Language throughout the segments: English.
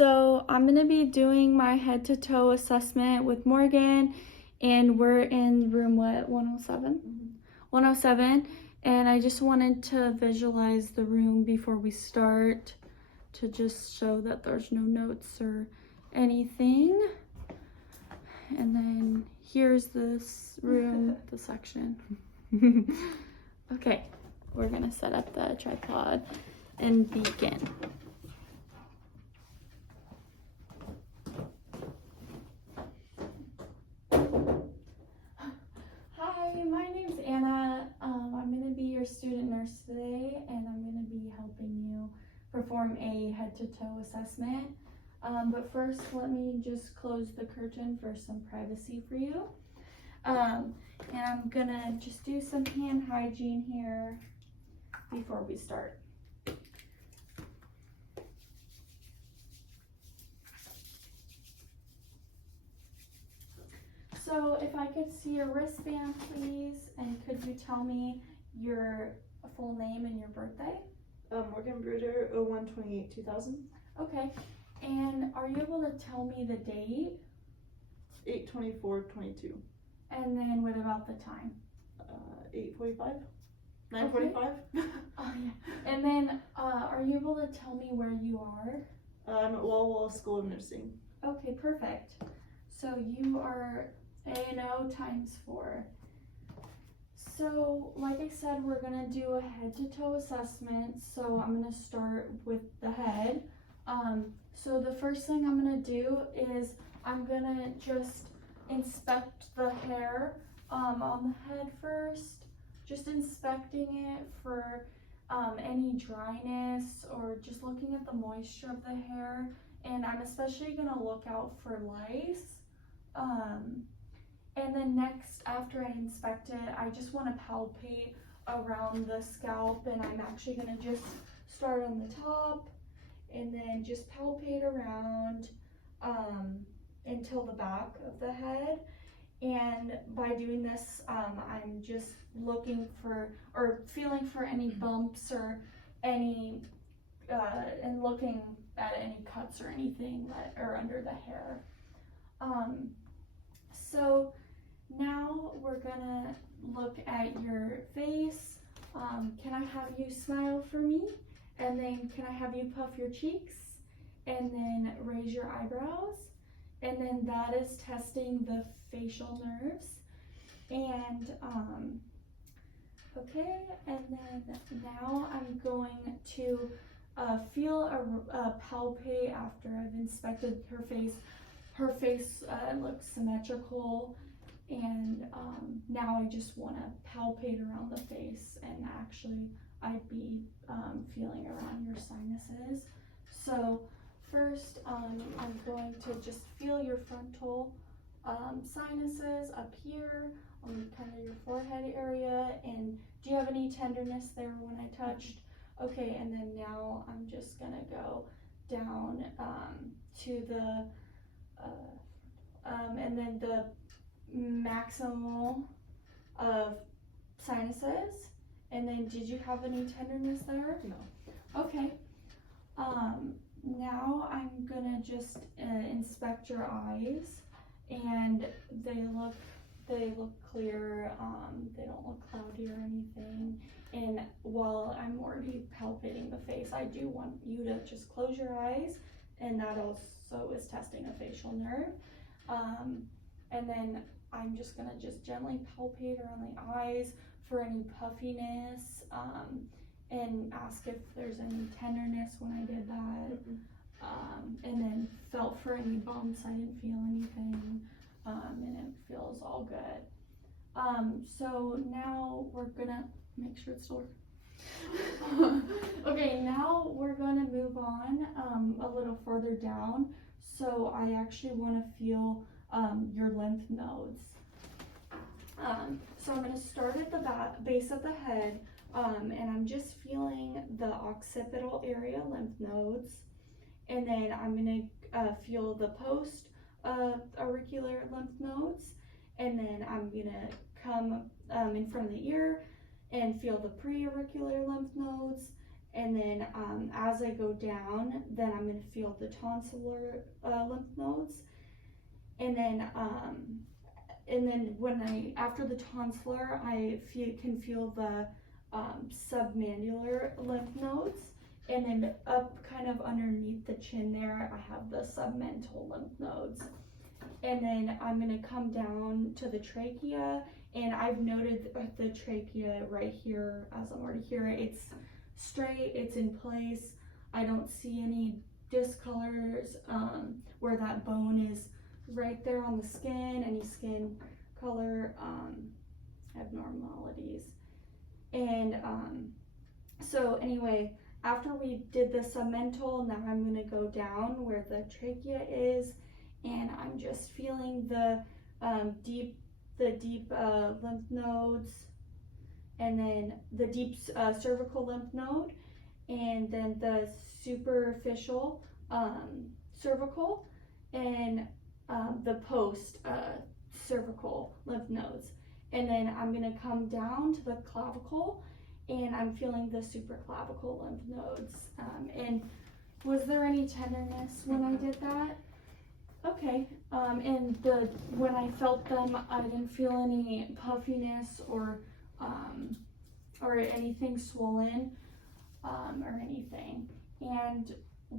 So I'm going to be doing my head to toe assessment with Morgan, and we're in room 107? Mm-hmm. 107, and I just wanted to visualize the room before we start to just show that there's no notes or anything. And then here's this room, the section. Okay, we're going to set up the tripod and begin. Hi, my name's Anna. I'm going to be your student nurse today, and I'm going to be helping you perform a head-to-toe assessment. But first, let me just close the curtain for some privacy for you. And I'm going to just do some hand hygiene here before we start. So if I could see your wristband, please, and could you tell me your full name and your birthday? Morgan Bruder, 01/28/2000. Okay, and are you able to tell me the date? 8/24/22. And then what about the time? 8:45. 9:45. Oh yeah. And then are you able to tell me where you are? I'm at Walla Walla School of Nursing. Okay, perfect. So you are A&O ×4. So like I said, we're gonna do a head to toe assessment. So I'm gonna start with the head. So the first thing I'm gonna do is I'm gonna just inspect the hair on the head first, just inspecting it for any dryness or just looking at the moisture of the hair. And I'm especially gonna look out for lice. And then next, after I inspect it, I just want to palpate around the scalp, and I'm actually going to just start on the top and then just palpate around until the back of the head. And by doing this, I'm just looking for or feeling for any bumps or any and looking at any cuts or anything that are under the hair. So now we're gonna look at your face. Can I have you smile for me? And then can I have you puff your cheeks? And then raise your eyebrows. And then that is testing the facial nerves. And okay, and then now I'm going to feel a palpate after I've inspected her face. Her face looks symmetrical, and now I just want to palpate around the face, and actually I'd be feeling around your sinuses. So first I'm going to just feel your frontal sinuses up here on kind of your forehead area. And do you have any tenderness there when I touched? Okay, and then now I'm just gonna go down to the and then the maximal of sinuses. And then did you have any tenderness there? No. Okay. Now I'm gonna just inspect your eyes, and they look clear. They don't look cloudy or anything. And while I'm already palpating the face, I do want you to just close your eyes, and that also is testing a facial nerve. And then I'm just gonna just gently palpate around the eyes for any puffiness, and ask if there's any tenderness when I did that. And then felt for any bumps. I didn't feel anything, and it feels all good. So now we're gonna make sure it's still working. Okay, now we're gonna move on a little further down. So I actually want to feel your lymph nodes. So I'm going to start at the base of the head, and I'm just feeling the occipital area lymph nodes, and then I'm going to feel the post auricular lymph nodes, and then I'm going to come in front of the ear and feel the pre-auricular lymph nodes, And then as I go down, then I'm gonna feel the tonsillar lymph nodes. And then after the tonsillar, can feel the submandibular lymph nodes. And then up kind of underneath the chin there, I have the submental lymph nodes. And then I'm gonna come down to the trachea, and I've noted the trachea right here as I'm already here. It's straight, it's in place. I don't see any discolors where that bone is right there on the skin, any skin color abnormalities. And so anyway, after we did the submental, now I'm gonna go down where the trachea is, and I'm just feeling the deep lymph nodes, and then the deep cervical lymph node, and then the superficial cervical, and the post cervical lymph nodes. And then I'm gonna come down to the clavicle, and I'm feeling the supraclavicle lymph nodes. And was there any tenderness when I did that? Okay. And when I felt them, I didn't feel any puffiness or anything swollen or anything. And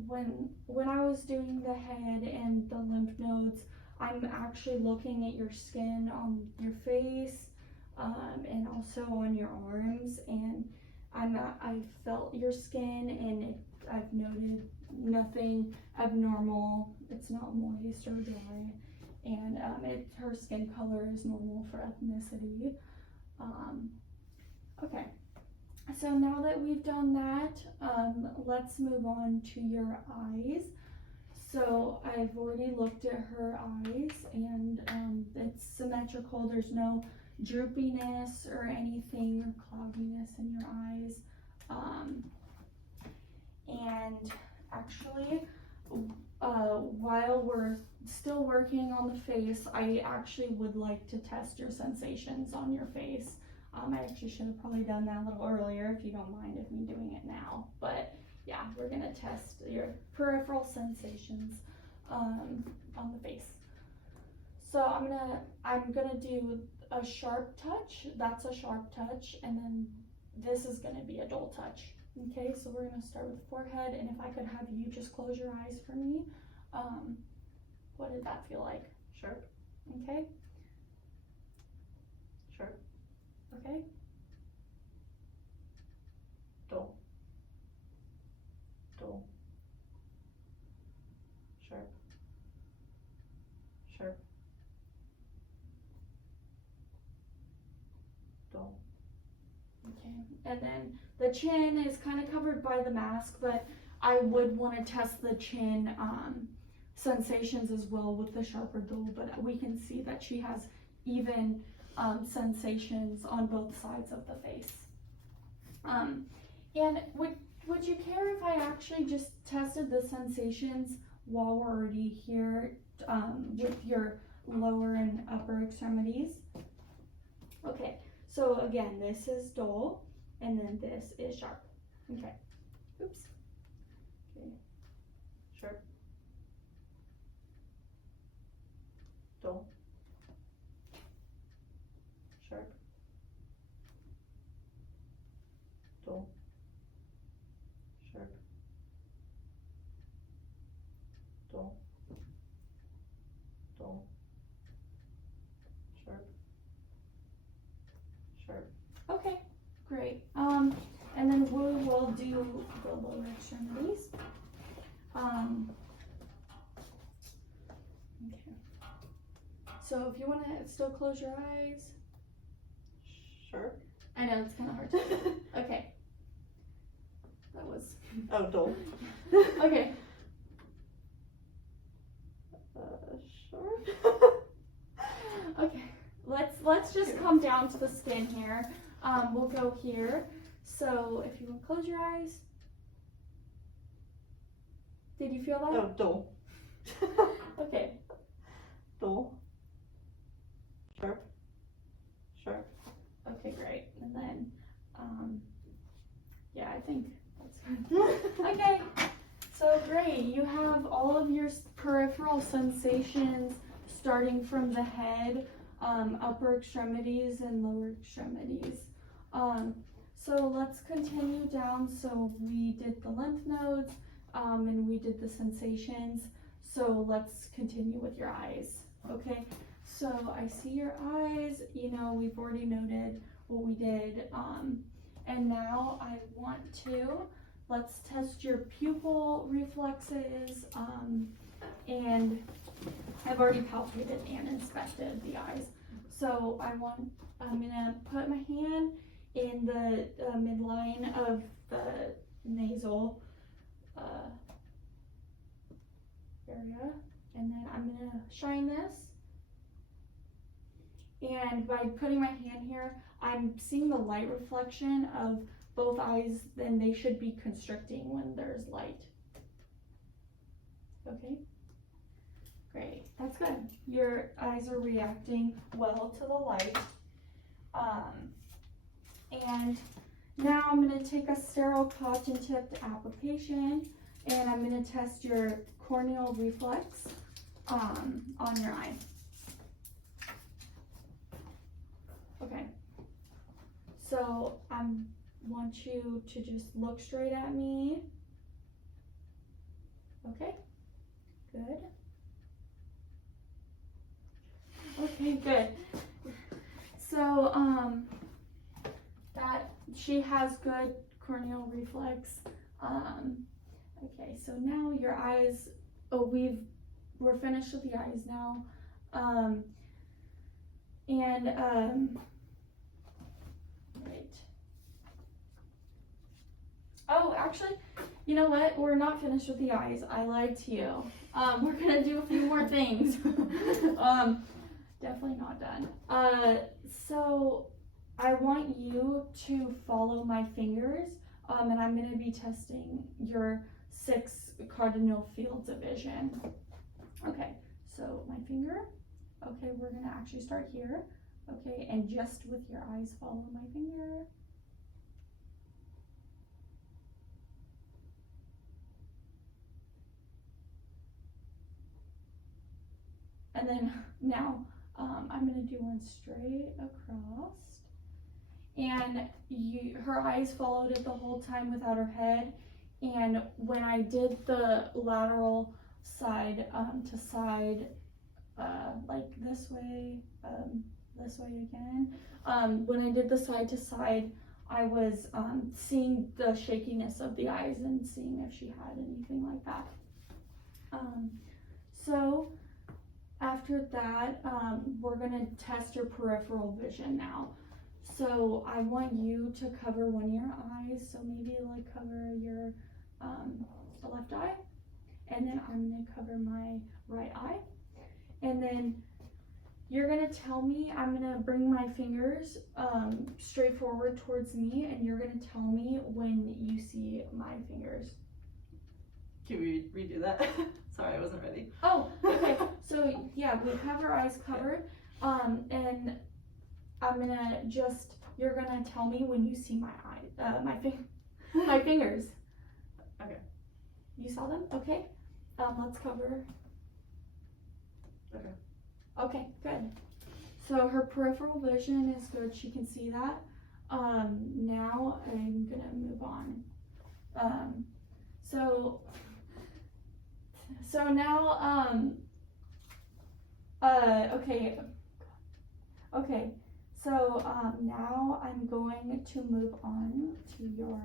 when I was doing the head and the lymph nodes, I'm actually looking at your skin on your face and also on your arms, and I felt your skin, and I've noted nothing abnormal. It's not moist or dry, and her skin color is normal for ethnicity. Okay, so now that we've done that, let's move on to your eyes. So I've already looked at her eyes, and it's symmetrical. There's no droopiness or anything or cloudiness in your eyes. And actually, while we're still working on the face, I actually would like to test your sensations on your face. I actually should have probably done that a little earlier, if you don't mind of me doing it now. But yeah, we're gonna test your peripheral sensations on the face. So I'm gonna do a sharp touch. That's a sharp touch, and then this is gonna be a dull touch. Okay, so we're gonna start with the forehead, and if I could have you just close your eyes for me. What did that feel like? Sharp. Okay. Sharp. Okay. Dull. Dull. Sharp. Sharp. Dull. Okay, and then the chin is kind of covered by the mask, but I would want to test the chin sensations as well with the sharp or dull, but we can see that she has even sensations on both sides of the face. And would you care if I actually just tested the sensations while we're already here with your lower and upper extremities? Okay, so again, this is dull, and then this is sharp. Okay, oops. Okay, Sharp. Dull. Sharp. Dull. Sharp. Dull. Dull. Sharp. Sharp. Okay, great. And then we will do the lower extremities. Okay. So if you want to still close your eyes. Sharp. I know it's kind of hard to. Okay. That was. Oh, dull. Okay. Sharp. Okay. Let's just come down to the skin here. We'll go here. So if you want to close your eyes. Did you feel that? Oh, dull. Okay. Dull. Sharp. Sharp. Okay, great. And then, yeah, I think that's Okay, so great. You have all of your peripheral sensations starting from the head, upper extremities and lower extremities. So let's continue down. So we did the lymph nodes, and we did the sensations. So let's continue with your eyes. Okay, so I see your eyes. You know, we've already noted what we did. And now I want to, let's test your pupil reflexes. And I've already palpated and inspected the eyes. So I'm gonna put my hand in the midline of the nasal area, and then I'm gonna shine this. And by putting my hand here, I'm seeing the light reflection of both eyes, then they should be constricting when there's light. Okay, great, that's good. Your eyes are reacting well to the light. And now I'm gonna take a sterile cotton tipped application and I'm gonna test your corneal reflex on your eye. Okay, so I want you to just look straight at me. Okay, good. Okay, good. So, that she has good corneal reflex. Okay, so now your eyes, we're finished with the eyes now. Right. Oh, actually, you know what? We're not finished with the eyes. I lied to you. We're gonna do a few more things. Definitely not done. So I want you to follow my fingers, and I'm gonna be testing your 6 cardinal fields of vision. Okay, so my finger. Okay, we're gonna actually start here. Okay, and just with your eyes, follow my finger. And then now I'm gonna do one straight across. And her eyes followed it the whole time without her head. And when I did the lateral side to side, like this way again, when I did the side to side, I was seeing the shakiness of the eyes and seeing if she had anything like that. So after that, we're gonna test your peripheral vision now. So I want you to cover one of your eyes, so maybe like cover your left eye, and then I'm gonna cover my right eye, and then you're gonna tell me, I'm gonna bring my fingers straight forward towards me, and you're gonna tell me when you see my fingers. Can we redo that? Sorry, I wasn't ready. Oh, okay. So yeah, we have our eyes covered, and I'm gonna you're gonna tell me when you see my eye, my fingers. Okay. You saw them? Okay. Let's cover. Okay. Okay, good. So her peripheral vision is good. She can see that. Now I'm gonna move on. So now, okay. So now I'm going to move on to your,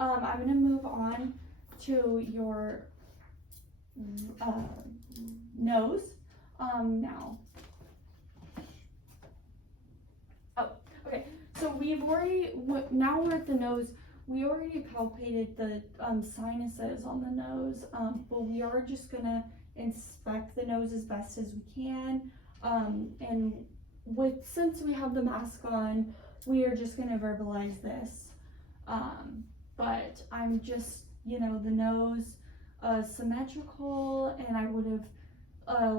I'm gonna move on to your nose, now. Oh, okay, so we've already, now we're at the nose. We already palpated the sinuses on the nose, but we are just gonna inspect the nose as best as we can. And since we have the mask on, we are just gonna verbalize this. But I'm just, the nose symmetrical, and I would have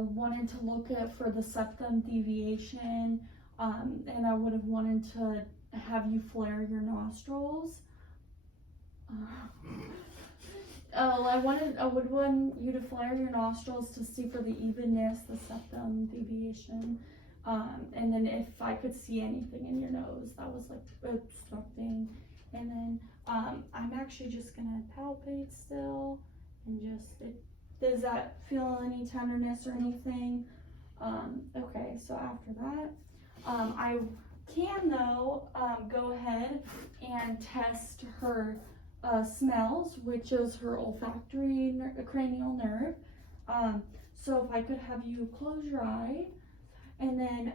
wanted to look at for the septum deviation, and I would have wanted to have you flare your nostrils. I would want you to flare your nostrils to see for the evenness, the septum deviation. And then if I could see anything in your nose that was like obstructing. And then I'm actually just gonna palpate still and does that feel any tenderness or anything? Okay, so after that, I can though go ahead and test her smells, which is her olfactory cranial nerve. So if I could have you close your eye and then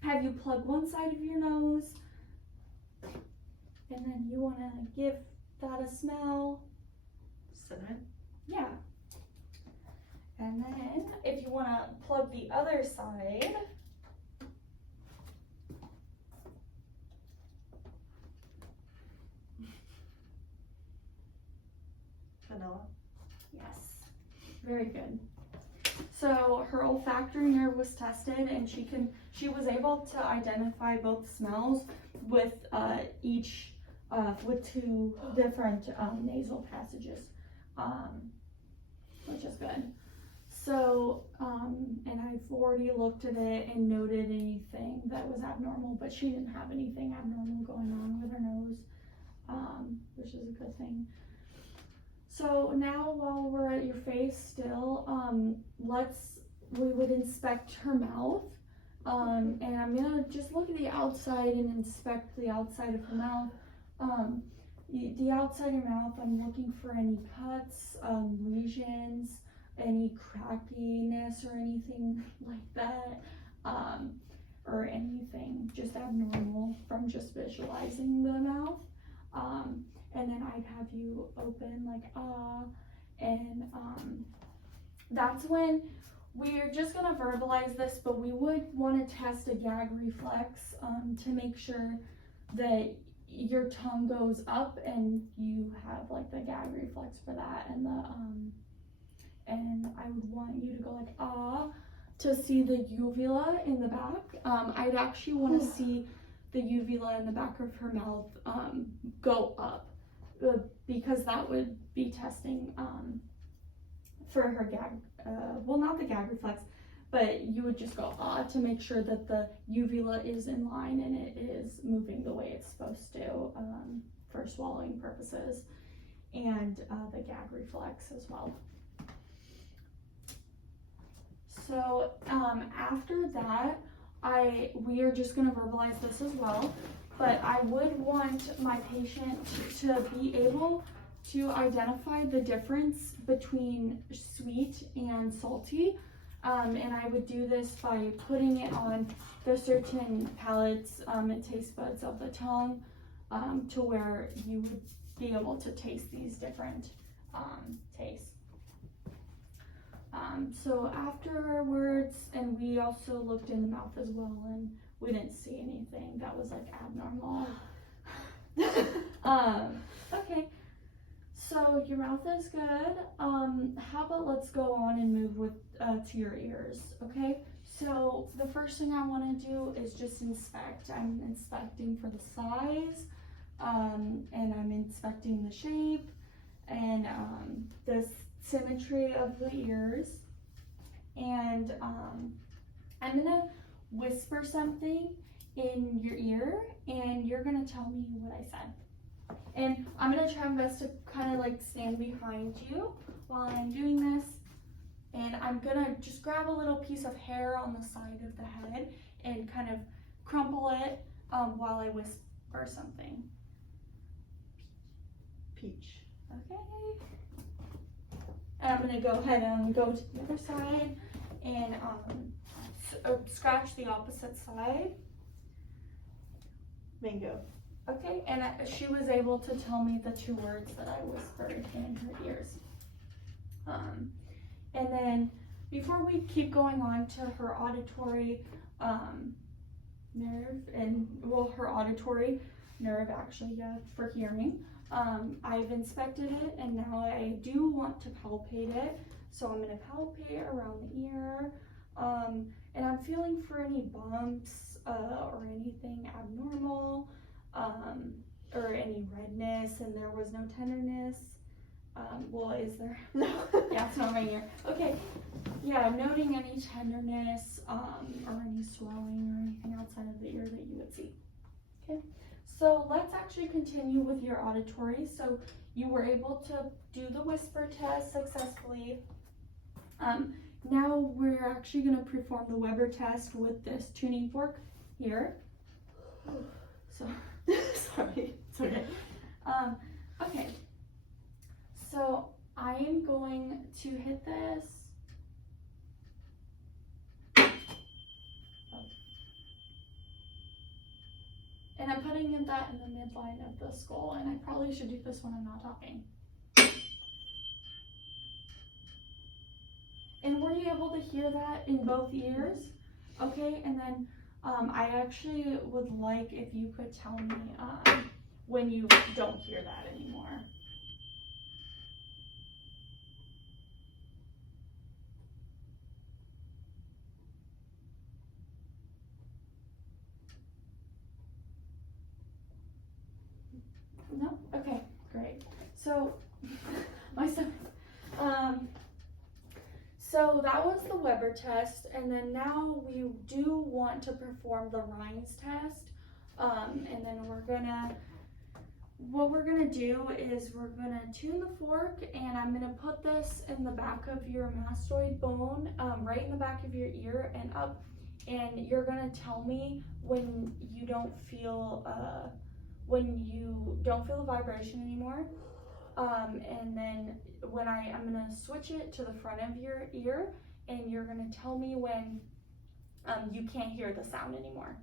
have you plug one side of your nose, and then you want to give that a smell. Cinnamon. Yeah. And then if you want to plug the other side, Vanilla. yes, very good. So her olfactory nerve was tested, and she was able to identify both smells with each with two different nasal passages, which is good. So and I've already looked at it and noted anything that was abnormal, but she didn't have anything abnormal going on with her nose, which is a good thing. So now while we're at your face still, we would inspect her mouth. And I'm gonna just look at the outside and inspect the outside of her mouth. The outside of your mouth, I'm looking for any cuts, lesions, any crackiness or anything like that, or anything just abnormal from just visualizing the mouth. And then I'd have you open like and that's when we're just gonna verbalize this, but we would want to test a gag reflex to make sure that your tongue goes up and you have like the gag reflex for that, and and I would want you to go like to see the uvula in the back. I'd actually want to see the uvula in the back of her mouth go up, because that would be testing for her gag, well, not the gag reflex, but you would just go to make sure that the uvula is in line and it is moving the way it's supposed to for swallowing purposes, and the gag reflex as well. So after that, we are just going to verbalize this as well, but I would want my patient to be able to identify the difference between sweet and salty, and I would do this by putting it on the certain palates and taste buds of the tongue, to where you would be able to taste these different tastes. So afterwards, and we also looked in the mouth as well, and we didn't see anything that was like abnormal. Okay, so your mouth is good. How about let's go on and move with to your ears, okay? So the first thing I want to do is just inspect. I'm inspecting for the size, and I'm inspecting the shape and the symmetry of the ears, and I'm gonna whisper something in your ear and you're gonna tell me what I said, and I'm gonna try my best to kind of like stand behind you while I'm doing this, and I'm gonna just grab a little piece of hair on the side of the head and kind of crumple it while I whisper something. Peach. Okay. And I'm gonna go ahead and go to the other side and scratch the opposite side. Mango. Okay, and she was able to tell me the two words that I whispered in her ears. And then before we keep going on to her auditory nerve, and well, her auditory nerve actually, yeah, for hearing. I've inspected it and now I do want to palpate it. So I'm going to palpate around the ear, And I'm feeling for any bumps or anything abnormal, or any redness, and there was no tenderness. Well, is there? No. Yeah, it's not right here. Okay. Yeah, noting any tenderness, or any swelling or anything outside of the ear that you would see. Okay. So let's actually continue with your auditory. So you were able to do the whisper test successfully. Now we're actually going to perform the Weber test with this tuning fork here. So Sorry. It's okay. Okay. So I am going to hit this. And I'm putting that in the midline of the skull, and I probably should do this when I'm not talking. And were you able to hear that in both ears? Okay, and then I actually would like if you could tell me when you don't hear that anymore. No? Okay, great. So, my son, so that was the Weber test, and then now we do want to perform the Rhines test, and then what we're gonna do is we're gonna tune the fork, and I'm gonna put this in the back of your mastoid bone, right in the back of your ear and up, and you're gonna tell me when you don't feel the vibration anymore. And then when I'm gonna switch it to the front of your ear, and you're gonna tell me when you can't hear the sound anymore.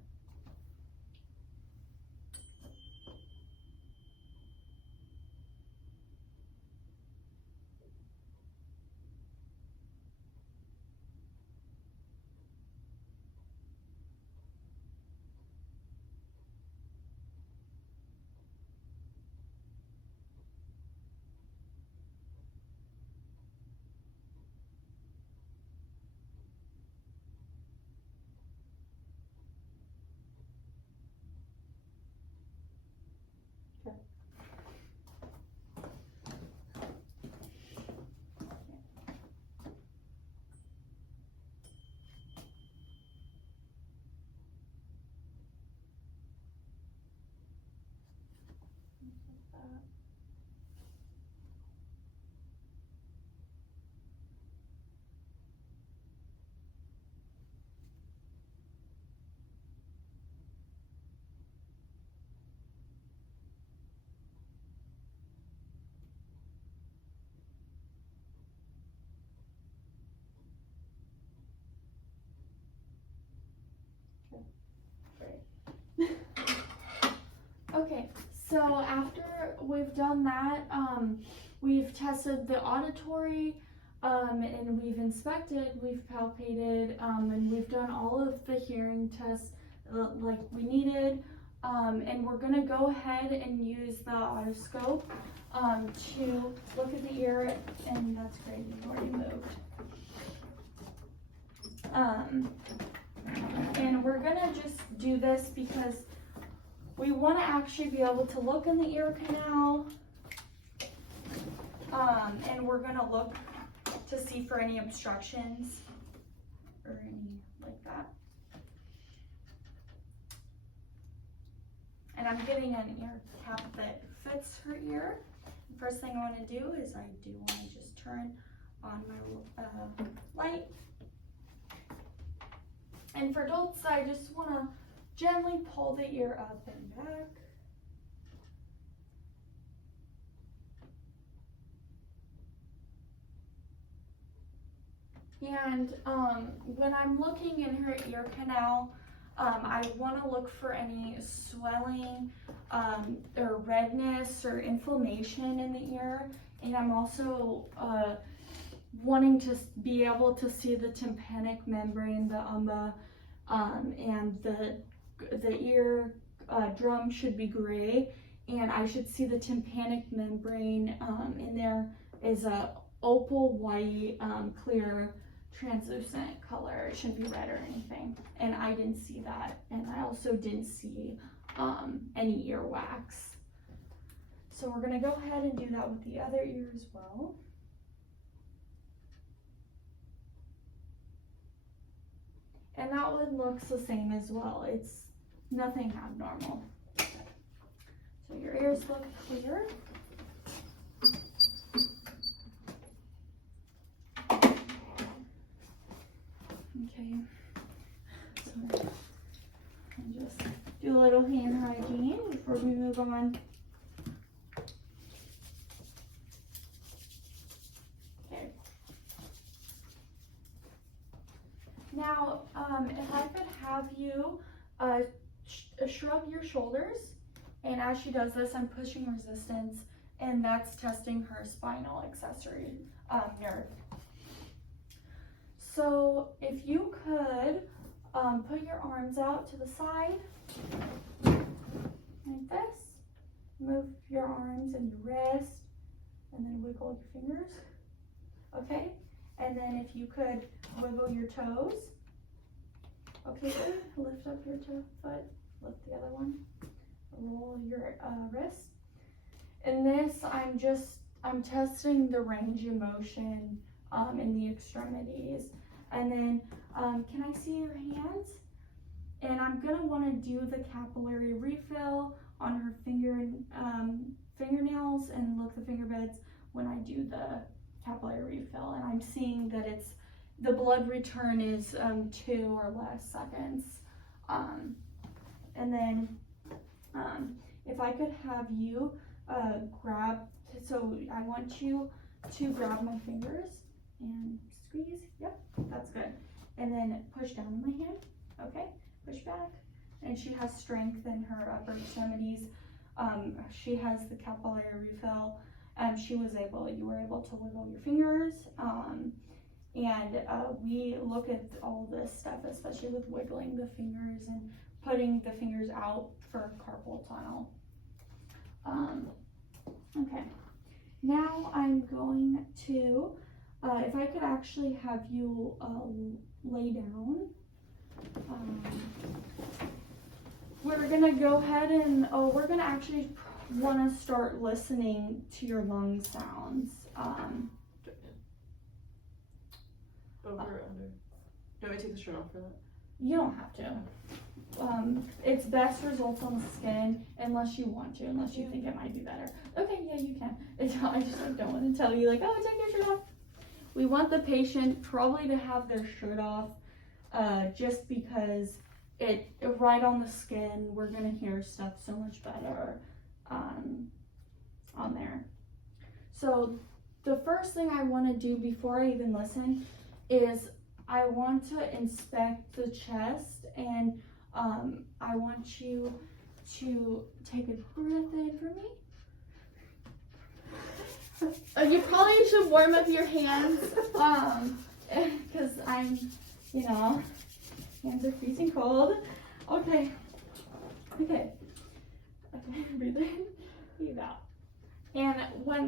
Okay, so after we've done that, we've tested the auditory, and we've inspected, we've palpated, and we've done all of the hearing tests like we needed, and we're gonna go ahead and use the otoscope to look at the ear, and that's great, you've already moved. And we're gonna just do this because we want to actually be able to look in the ear canal, and we're going to look to see for any obstructions or any like that. And I'm getting an ear cap that fits her ear. The first thing I want to do is I do want to just turn on my light. And for adults, I just want to gently pull the ear up and back. And when I'm looking in her ear canal, I want to look for any swelling or redness or inflammation in the ear. And I'm also wanting to be able to see the tympanic membrane, the umba, and the ear drum should be gray, and I should see the tympanic membrane, and there is a opal white clear translucent color. It shouldn't be red or anything. And I didn't see that. And I also didn't see any earwax. So we're gonna go ahead and do that with the other ear as well. And that one looks the same as well. It's nothing abnormal. So your ears look clear. Okay. So I'll just do a little hand hygiene before we move on. Okay. Now, if I could have you shrug your shoulders, and as she does this, I'm pushing resistance, and that's testing her spinal accessory nerve. So if you could put your arms out to the side, like this, move your arms and your wrist, and then wiggle your fingers, okay? And then if you could wiggle your toes, okay, good. Lift up your foot, lift the other one, roll your wrist. In this, I'm testing the range of motion in the extremities. And then, can I see your hands? And I'm gonna wanna do the capillary refill on her fingernails and look the finger beds when I do the capillary refill. And I'm seeing that the blood return is 2 or less seconds. And then, if I could have you so I want you to grab my fingers and squeeze. Yep, that's good. And then push down on my hand. Okay, push back. And she has strength in her upper extremities. She has the capillary refill. You were able to wiggle your fingers. We look at all this stuff, especially with wiggling the fingers and putting the fingers out for carpal tunnel. Okay, now I'm going to, if I could actually have you lay down. We're gonna go ahead and, we're gonna actually wanna start listening to your lung sounds. Over or under? Do I take the shirt off for that? You don't have to. It's best results on the skin unless you want to, unless you think it might be better. Okay, yeah, you can. I just don't want to tell you like, oh, take your shirt off. We want the patient probably to have their shirt off just because right on the skin, we're gonna hear stuff so much better on there. So the first thing I want to do before I even listen is I want to inspect the chest, and I want you to take a breath in for me. You probably should warm up your hands, because hands are freezing cold. Okay, breathe in, breathe out. And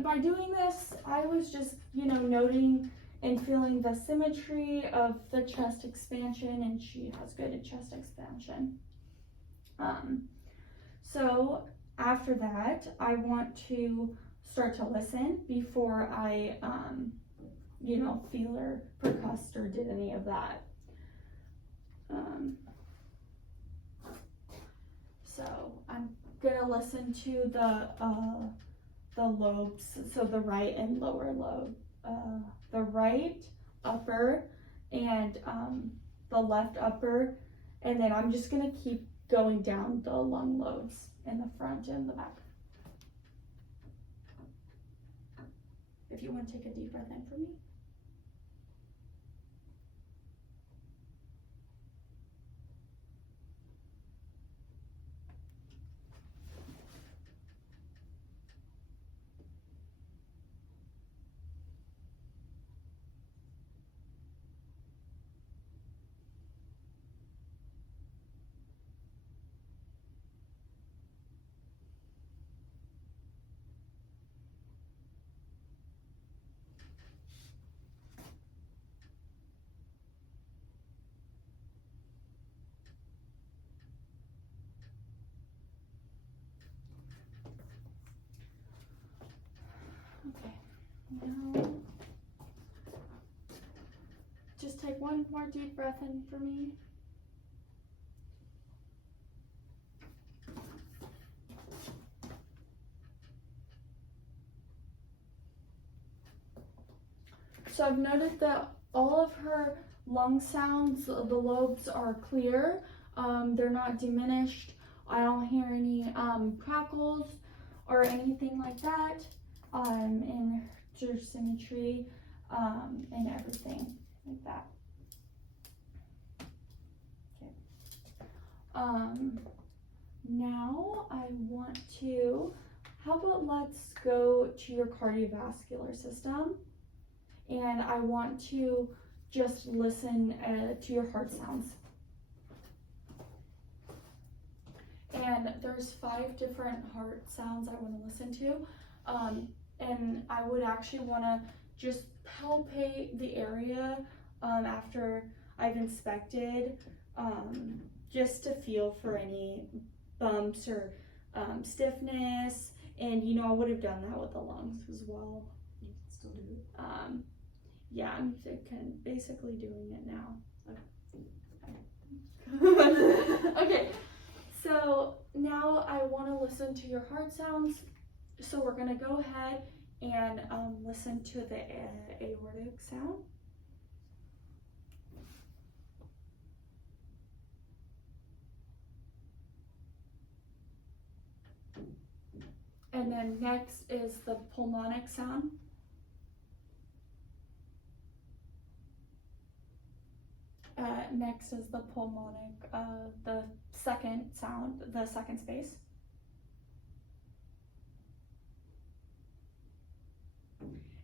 by doing this, I was just, noting and feeling the symmetry of the chest expansion, and she has good chest expansion. So after that, I want to start to listen before I, feel or percussed or did any of that. So I'm gonna listen to the lobes, so the right and lower lobe, the right upper and the left upper, and then I'm just gonna keep going down the lung lobes in the front and the back. If you want to take a deep breath in for me. now, just take one more deep breath in for me. So I've noted that all of her lung sounds, the lobes are clear. They're not diminished. I don't hear any crackles or anything like that in her symmetry and everything like that. Okay. Now I want to, how about let's go to your cardiovascular system, and I want to just listen to your heart sounds. And there's 5 different heart sounds I want to listen to, and I would actually want to just palpate the area after I've inspected, just to feel for any bumps or stiffness. And you know, I would have done that with the lungs as well. You can still do it. Yeah, I'm basically doing it now. Okay, so now I want to listen to your heart sounds. So we're going to go ahead and listen to the aortic sound. And then next is the pulmonic sound. Next is the pulmonic, the second sound, the second space.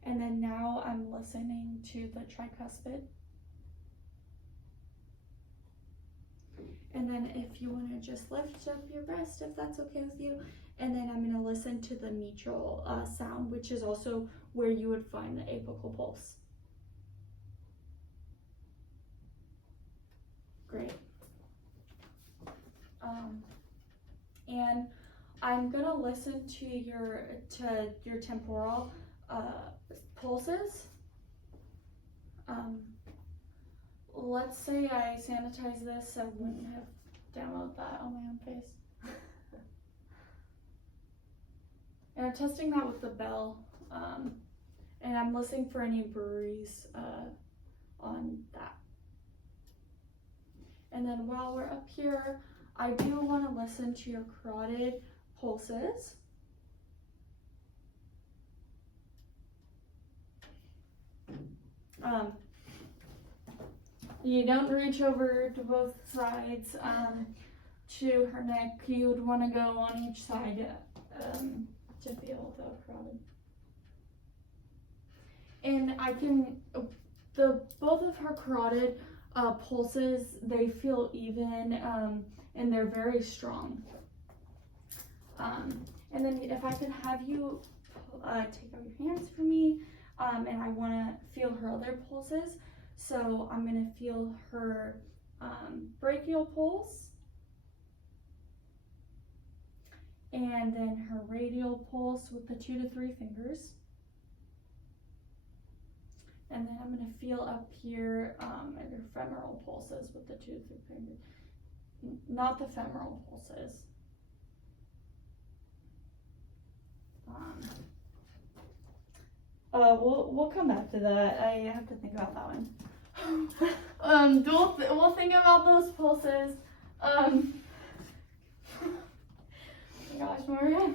And then now I'm listening to the tricuspid. And then if you want to just lift up your breast, if that's okay with you. And then I'm going to listen to the mitral sound, which is also where you would find the apical pulse. Great. And I'm gonna listen to your temporal pulses. Let's say I sanitize this, I wouldn't have downloaded that on my own face. And I'm testing that with the bell, and I'm listening for any breweries on that. And then while we're up here, I do want to listen to your carotid pulses. You don't reach over to both sides to her neck. You would want to go on each side to feel the carotid. And I can, both of her carotid pulses, they feel even and they're very strong. And then if I could have you take out your hands for me, and I want to feel her other pulses. So I'm going to feel her brachial pulse, and then her radial pulse with the 2 to 3 fingers. And then I'm going to feel up here her femoral pulses with the 2 to 3 fingers. Not the femoral pulses. We'll come back to that. I have to think about that one. We'll think about those pulses. Oh my gosh, Maria.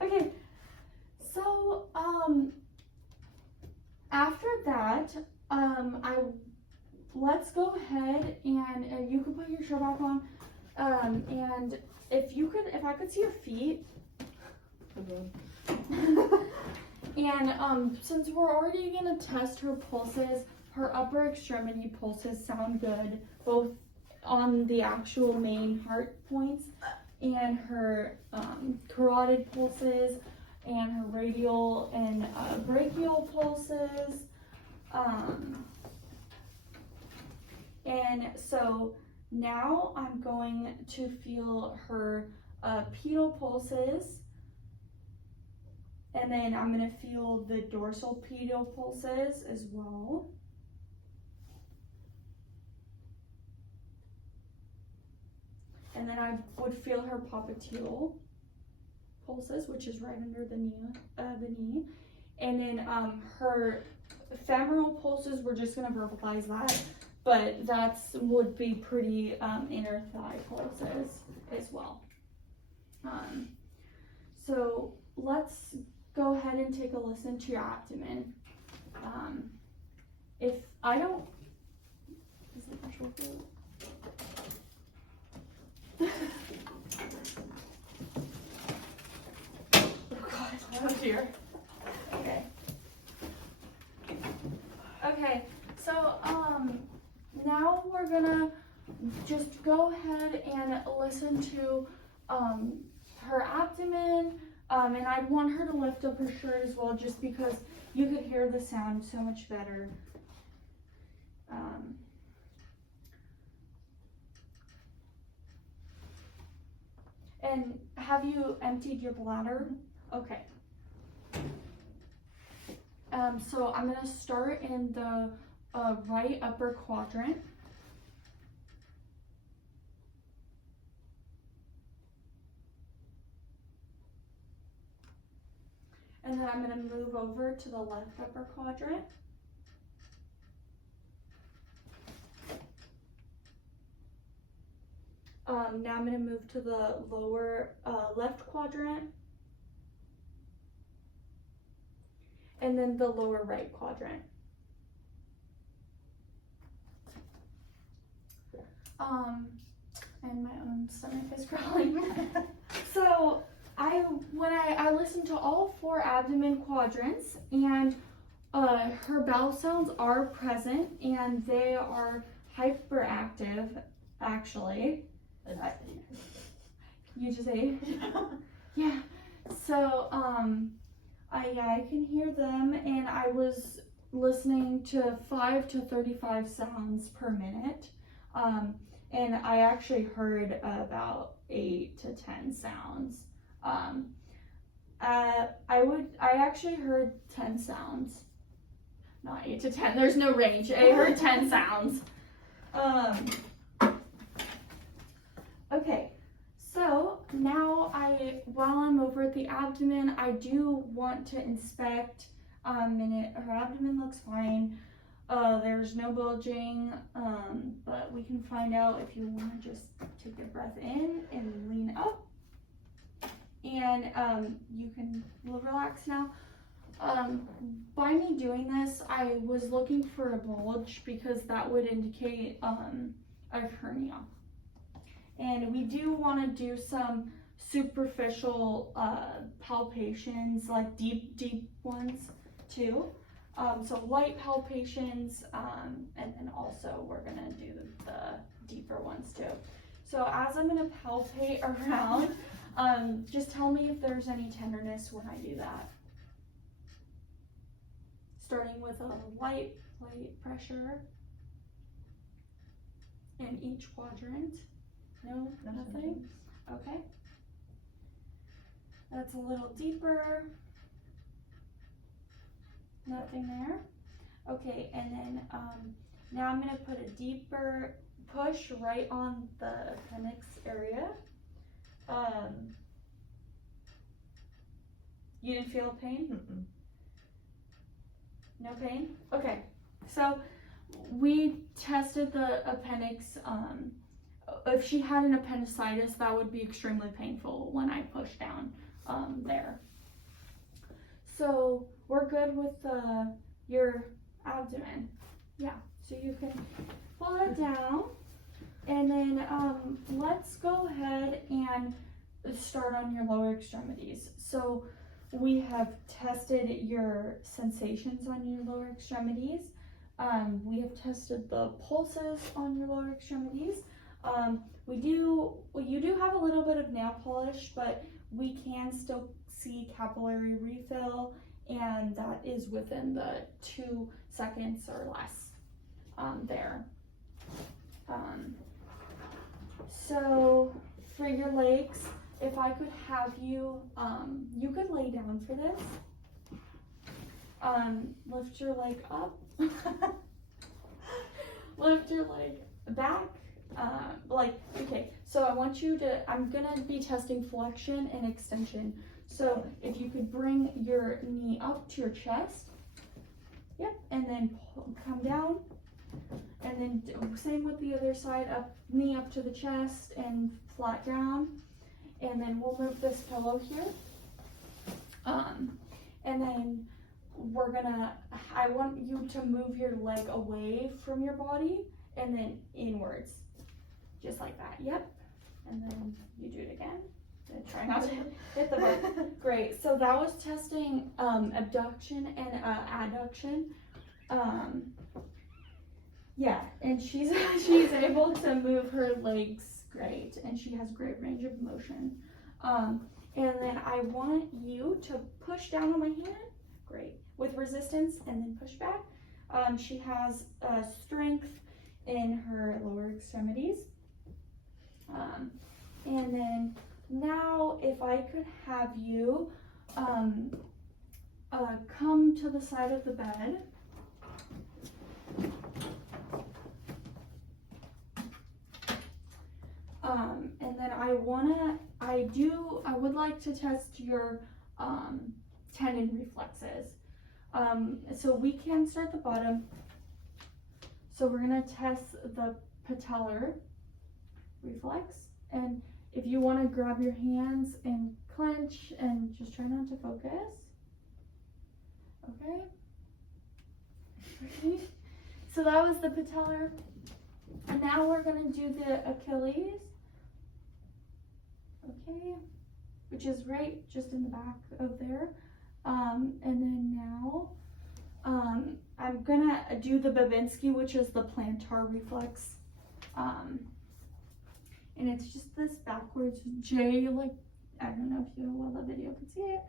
Okay, so after that, let's go ahead and you can put your shirt back on. And if I could see your feet. And since we're already gonna test her pulses, her upper extremity pulses sound good, both on the actual main heart points and her carotid pulses and her radial and brachial pulses. And so now I'm going to feel her pedal pulses And then I'm gonna feel the dorsal pedal pulses as well. And then I would feel her popliteal pulses, which is right under the knee. And then her femoral pulses, we're just gonna verbalize that, but that's would be pretty inner thigh pulses as well. So let's go ahead and take a listen to your abdomen. If I don't, is it actual food? Oh God, Oh dear. okay. Okay, so now we're gonna just go ahead and listen to her abdomen, and I'd want her to lift up her shirt as well, just because you could hear the sound so much better. And have you emptied your bladder? Okay. So I'm gonna start in the right upper quadrant. And then I'm gonna move over to the left upper quadrant. Now I'm gonna move to the lower left quadrant. And then the lower right quadrant. And my own stomach is growling. So when I listened to all 4 abdomen quadrants, and her bowel sounds are present and they are hyperactive, actually. You just ate? Yeah. So I can hear them, and I was listening to 5 to 35 sounds per minute. And I actually heard about 8 to 10 sounds. I actually heard 10 sounds. Not 8 to 10, there's no range. I heard 10 sounds. Okay, so now while I'm over at the abdomen, I do want to inspect, and her abdomen looks fine. There's no bulging, but we can find out if you want to just take a breath in and lean up. And you can relax now. By me doing this, I was looking for a bulge because that would indicate a hernia. And we do want to do some superficial palpations, like deep ones too. So light palpations, and then also we're gonna do the deeper ones too. So as I'm gonna palpate around, just tell me if there's any tenderness when I do that. Starting with a light pressure in each quadrant. No, nothing? Okay. That's a little deeper. Nothing there. Okay, and then now I'm gonna put a deeper push right on the appendix area. You didn't feel pain? Mm-mm. No pain? Okay, so we tested the appendix. If she had an appendicitis, that would be extremely painful when I push down there. So we're good with your abdomen. Yeah, so you can pull it down, and then let's go ahead and start on your lower extremities. So we have tested your sensations on your lower extremities. We have tested the pulses on your lower extremities. You do have a little bit of nail polish, but we can still see capillary refill, and that is within the 2 seconds or less there. So for your legs, if I could have you, you could lay down for this. Lift your leg up. Lift your leg back. Okay, so I want you to, I'm gonna be testing flexion and extension. So if you could bring your knee up to your chest. Yep, and then come down. And then same with the other side, up, knee up to the chest and flat down. And then we'll move this pillow here. And then I want you to move your leg away from your body and then inwards. Just like that, yep. And then you do it again. And try not to hit the bar. Great, so that was testing abduction and adduction. Yeah, and she's able to move her legs great, and she has great range of motion. And then I want you to push down on my hand, great, with resistance, and then push back. She has strength in her lower extremities. And then now if I could have you come to the side of the bed. And then I would like to test your tendon reflexes. So we can start at the bottom. So we're gonna test the patellar reflex. And if you wanna grab your hands and clench and just try not to focus. Okay. Okay. So that was the patellar. And now we're gonna do the Achilles. Okay, which is right just in the back of there. And then now, I'm gonna do the Babinski, which is the plantar reflex. And it's just this backwards J, like, I don't know if you well the video can see it.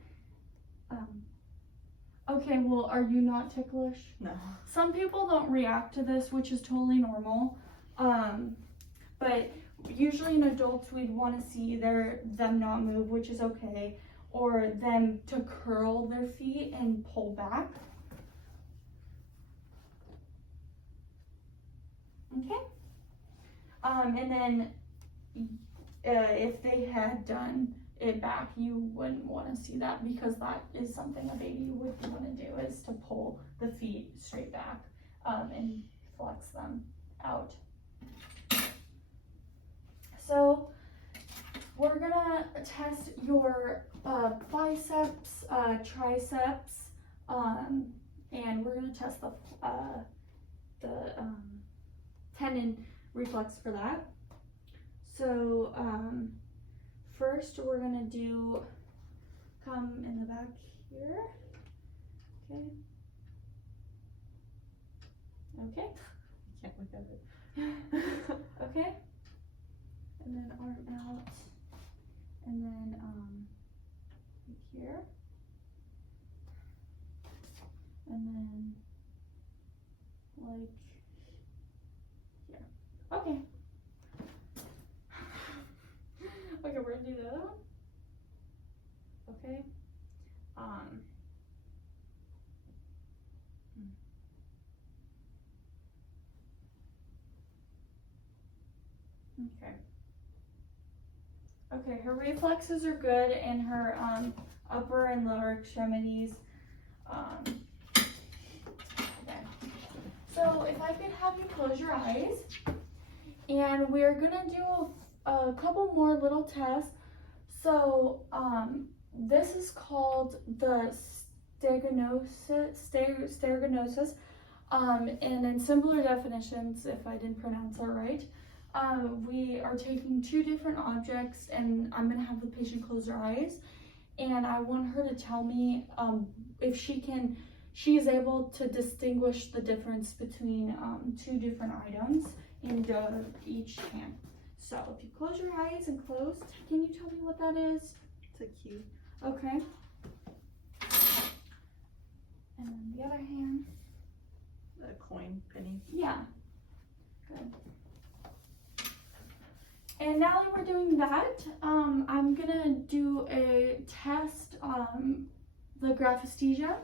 Okay, well, are you not ticklish? No. Some people don't react to this, which is totally normal. But usually in adults, we'd want to see either them not move, which is okay, or them to curl their feet and pull back. Okay. And then if they had done it back, you wouldn't want to see that, because that is something a baby would want to do, is to pull the feet straight back and flex them out. So we're gonna test your biceps, triceps, and we're gonna test the tendon reflex for that. So first we're gonna do, come in the back here, okay. Okay. Can't look at it. Okay. And then arm out, and then like here, and then like here. Okay. Okay, we're gonna do the other one. Okay. Okay. Okay, her reflexes are good in her upper and lower extremities. Okay. So if I could have you close your eyes, and we're gonna do a couple more little tests. So this is called the stereognosis. And in simpler definitions, if I didn't pronounce that right, we are taking two different objects, and I'm gonna have the patient close her eyes, and I want her to tell me if she is able to distinguish the difference between two different items in each hand. So if you close your eyes and close, can you tell me what that is? It's a cue. Okay. And then the other hand. A coin, penny. Yeah. Good. And now that we're doing that, I'm gonna do a test, the graphesthesia.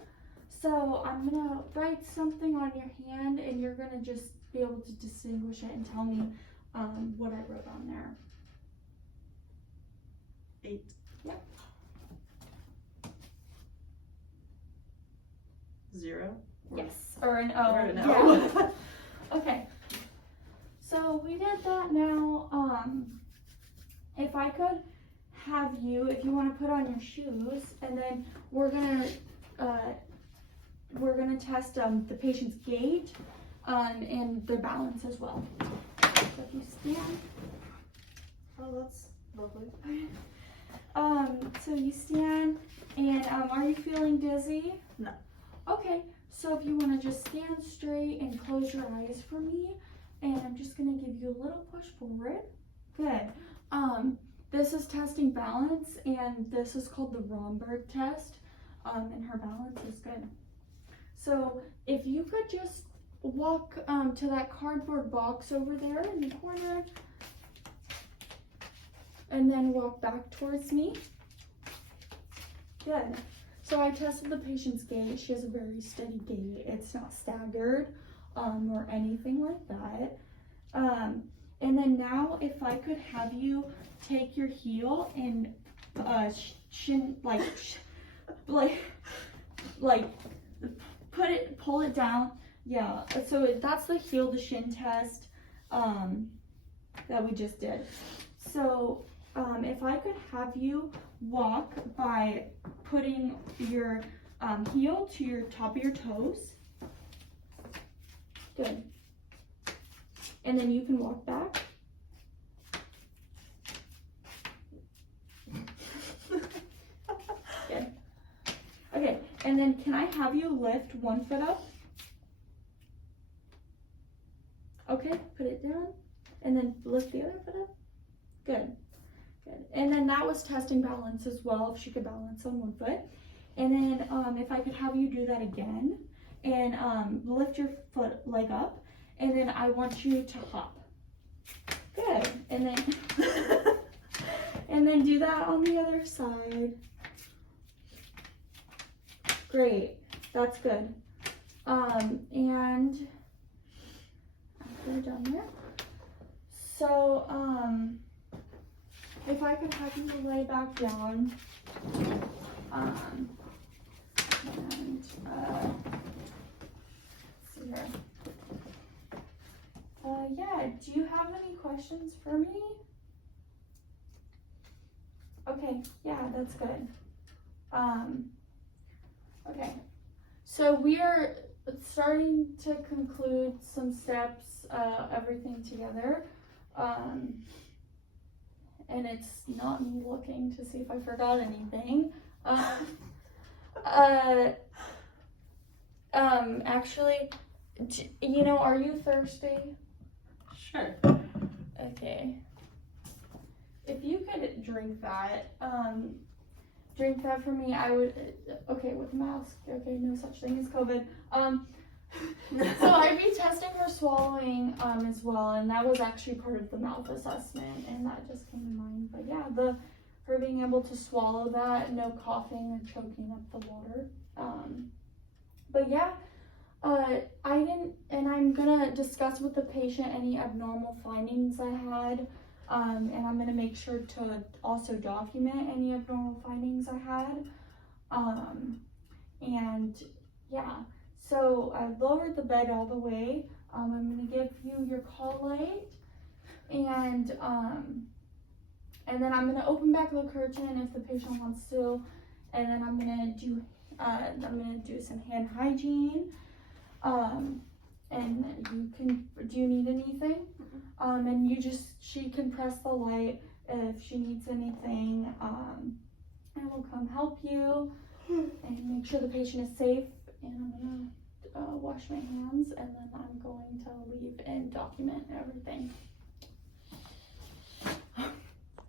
So I'm gonna write something on your hand, and you're gonna just be able to distinguish it and tell me what I wrote on there. 8. Yep. 0. Yes, or an O. Or an O. Yeah. Okay. So we did that now. If I could have you, if you want to put on your shoes, and then we're gonna test the patient's gait and their balance as well. So if you stand. Oh, that's lovely. So you stand, and are you feeling dizzy? No. Okay, so if you want to just stand straight and close your eyes for me, and I'm just gonna give you a little push forward. Good. This is testing balance, and this is called the Romberg test, and her balance is good. So if you could just walk to that cardboard box over there in the corner, and then walk back towards me. Good. So I tested the patient's gait. She has a very steady gait. It's not staggered or anything like that. And then now if I could have you take your heel and pull it down. Yeah, so that's the heel to shin test that we just did. So if I could have you walk by putting your heel to your top of your toes. Good. And then you can walk back. Good. Okay, and then can I have you lift one foot up? Okay, put it down. And then lift the other foot up. Good. Good. And then that was testing balance as well, if she could balance on one foot. And then if I could have you do that again and lift your leg up, and then I want you to hop. Good. And then and then do that on the other side. Great. That's good. And after you're done there. So if I could have you lay back down, and let's see here. Yeah, do you have any questions for me? Okay, yeah, that's good. Okay, so we are starting to conclude some steps, everything together. And it's not me looking to see if I forgot anything. Actually, you know, are you thirsty? Sure. Okay. If you could drink that for me, I would, okay, with mask, okay, no such thing as COVID. So I'd be testing her swallowing as well, and that was actually part of the mouth assessment, and that just came to mind. But yeah, her being able to swallow that, no coughing or choking up the water. But yeah, I'm gonna discuss with the patient any abnormal findings I had, and I'm gonna make sure to also document any abnormal findings I had. And yeah. So I lowered the bed all the way. I'm gonna give you your call light, and then I'm gonna open back the curtain if the patient wants to, and then I'm gonna do some hand hygiene. And you can. Do you need anything? And she can press the light if she needs anything. I will come help you and make sure the patient is safe. And I'm gonna wash my hands, and then I'm going to leave and document everything.